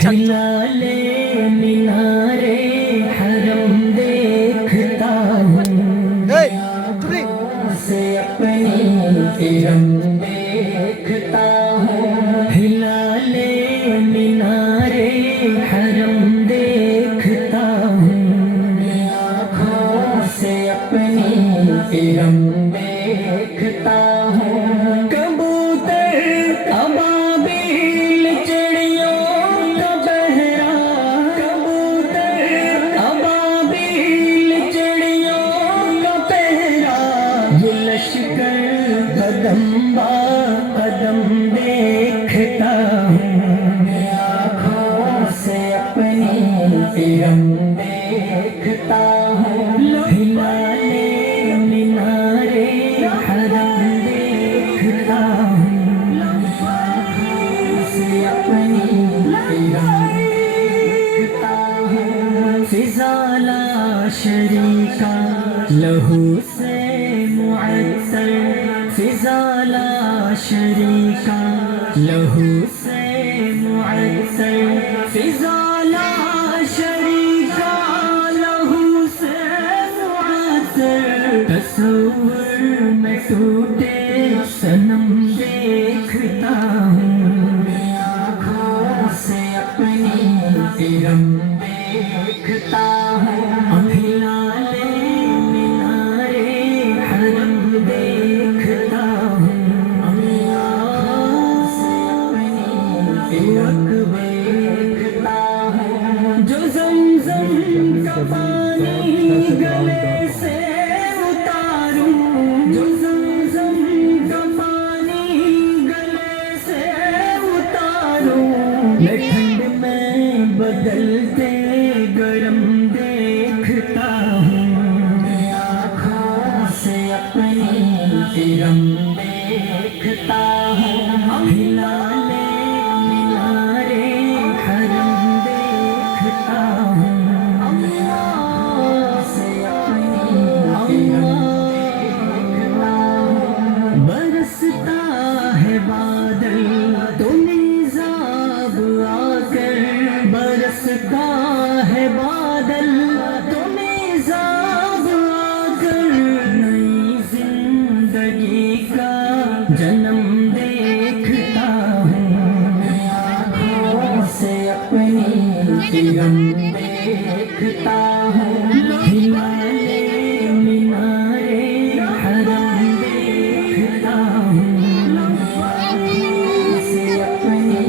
हिलाले मीनारे हरम देखता हूँ से अपनी किरम देखता हूँ। हिलाले मीनारे हरम देखता हूँ आँखों से अपनी किरम देखता हूँ। कदम बा कदम देखता हूँ आँखों से अपनी किरम देखता हूँ। हिलाले मीनारे हरम देखता हूँ आँखों से अपनी किरम देखता हूँ। फिजाला शरीका लहू से मुअत्तर फिजाला शरीका लहू से मुअत्तर फिजाला शरीका लहू से मुअत्तर। तस्वुर में टूटे सनम देखता हूँ आँखों से अपनी किरम देखता हूँ। हिलाले मीनारे हरम देखता हूँ देखता हूँ। जो ज़मज़म का पानी गले से उतारूं जो ज़मज़म का पानी गले से उतारूं मैं ठंड में बदलते गरम देखता हूँ आँखों से अपनी किरम देखता हूँ। हिलाले मीनारे हरम देखता हूँ आँखों से अपनी किरम देखता हूँ। बरसता है बादल तो निज़ाब आकर बरसता है बादल तो निज़ाब आकर नई जिंदगी का जन्म देखता हूँ आँखों से अपनी किरम देखता हूँ। हिलाले मीनारे हरम देखता हूँ आँखों से अपनी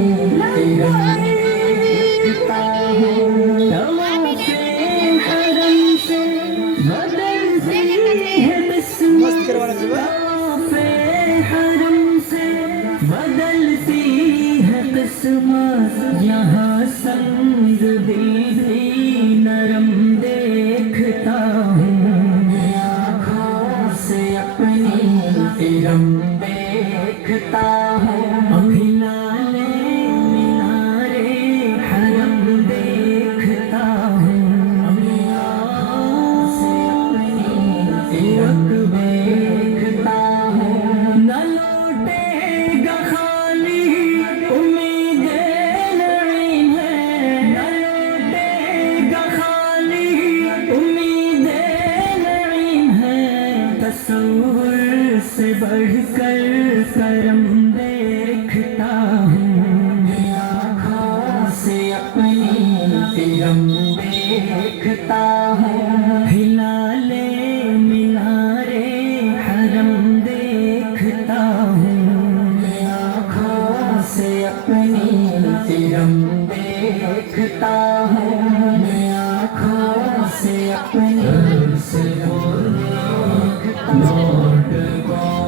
किरम देखता हूँ। तवाफ़े हरम से बदलती है किस्मत तवाफ़े हरम से बदलती है किस्मत। यहाँ संग दीदी नरम देखता हूँ आँखों से अपनी किरम देखता हूँ। हिलाले मीनारे हरम देखता हूँ आँखों से अपनी किरम देखता हूँ। न लौटेगा खाली उम्मीदें नईं हैं न लौटेगा खाली उम्मीदें नईं हैं। तस्वुर से बढ़कर करम देखता हूँ आँखों से अपनी किरम देखता हूँ। हिलाले मीनारे हरम देखता हूँ आँखों से अपनी किरम देखता हूँ।